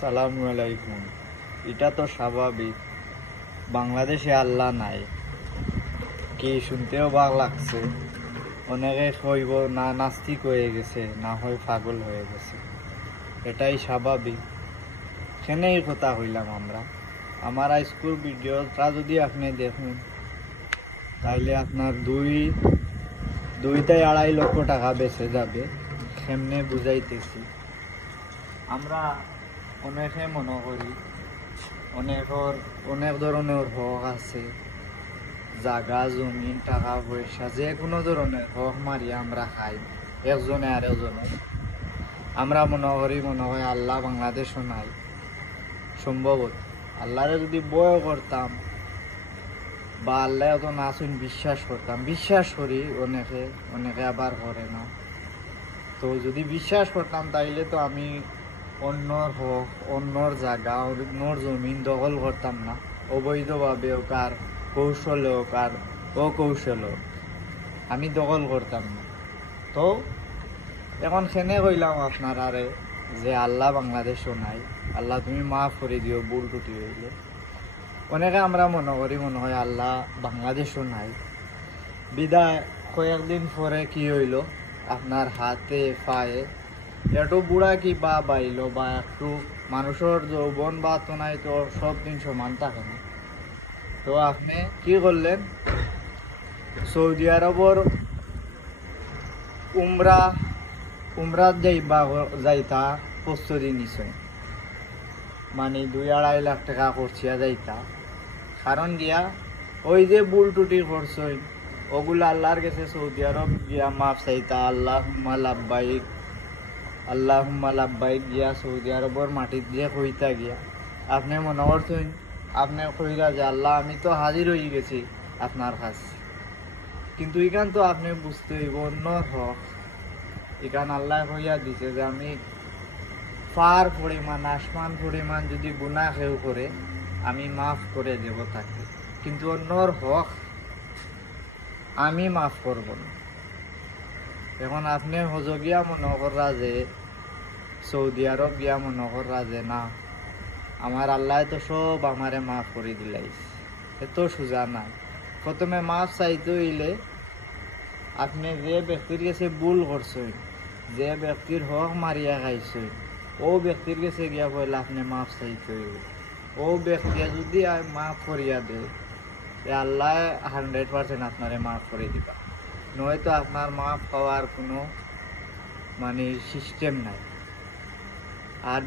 সালামু আলাইকুম। এটা তো স্বাভাবিক, বাংলাদেশে আল্লাহ নাই। কি শুনতেও ভালো লাগছে। অনেকে কইব না নাস্তিক হয়ে গেছে, না হয় পাগল হয়ে গেছে। এটাই স্বাভাবিক। সেনেই কথা হইলাম আমরা। আমার স্কুল ভিডিওটা যদি আপনি দেখুন, তাইলে আপনার দুইটাই 2.5 লক্ষ টাকা বেঁচে যাবে। সেমনে বুঝাইতেছি। আমরা অনেকে মনে করি অনেক ধরনের হক আছে, জাগা জমি টাকা পয়সা যে কোনো ধরনের হক মারি আমরা খাই একজনে আর একজনে। আমরা মনে হয় আল্লাহ বাংলাদেশও নাই। সম্ভবত আল্লাহরে যদি বয় করতাম বা আল্লাহ এত না শুন বিশ্বাস করি, অনেকে আবার করে না। তো যদি বিশ্বাস করতাম তাইলে তো আমি অন্যর হক, অন্যর জায়গা, অন্যর জমিন দখল করতাম না। অবৈধভাবে হোক আর কৌশলে হোক আর অকৌশল হোক, আমি দখল করতাম না। তো এখন সেনে কইলাম আপনার আরে যে আল্লাহ বাংলাদেশও নাই, আল্লাহ তুমি মাফ করে দিও ভুল টুটি হইলে। অনেকে আমরা মনে হয় আল্লাহ বাংলাদেশও নাই। বিদায় কয়েকদিন পরে কি হইল, আপনার হাতে পায়ে একটু বুড়া কি বা বাইল বা একটু মানুষের যৌবন বা তো নাই, তো সব দিন সমান থাকে না। তো আপনি কি করলেন, সৌদি আরবর উমরা যাইতা প্রস্তুতি নিছেন। মানে 2-2.5 লাখ টাকা খরচিয়া যাইতা। কারণ গিয়া ওই যে বুল টুটি করছই ওগুলো আল্লাহর কাছে সৌদি আরব গিয়া মাফ চাইতা। আল্লাহ লাব্বাইক গিয়া সৌদি আরবর মাটির দিয়ে কইতা গিয়া আপনি মনে করছেন, আপনি কইরা যে আল্লাহ আমি তো হাজির হয়ে গেছি আপনার কাছে। কিন্তু এখান তো আপনি বুঝতে হইব অন্য হক। এখান আল্লাহ কইয়া দিছে যে আমি ফার পরিমাণ আসমান পরিমাণ যদি গুনাহ কেউ করে আমি মাফ করে দেব তাকে, কিন্তু অন্যর হক আমি মাফ করব না। এখন আপনি হজ গিয়া মনে করা যে সৌদি আরব গিয়া মনে করা যে না আমার আল্লাহ তো সব আমারে মাফ করে দিলাইছে, এত সোজা না। প্রথমে মাফ চাইতে হইলে আপনি যে ব্যক্তির কাছে ভুল করছেন, যে ব্যক্তির হক মারিয়া খাইছেন, ও ব্যক্তির কাছে গিয়া পয়লা আপনি মাফ চাইতে হইব। ও ব্যক্তি যদি মাফ করিয়া দেয়, আল্লাহ 100% আপনারে মাফ করে দিবা। নয়তো আপনার মাফ পাওয়ার কোনো মানে সিস্টেম নাই। আর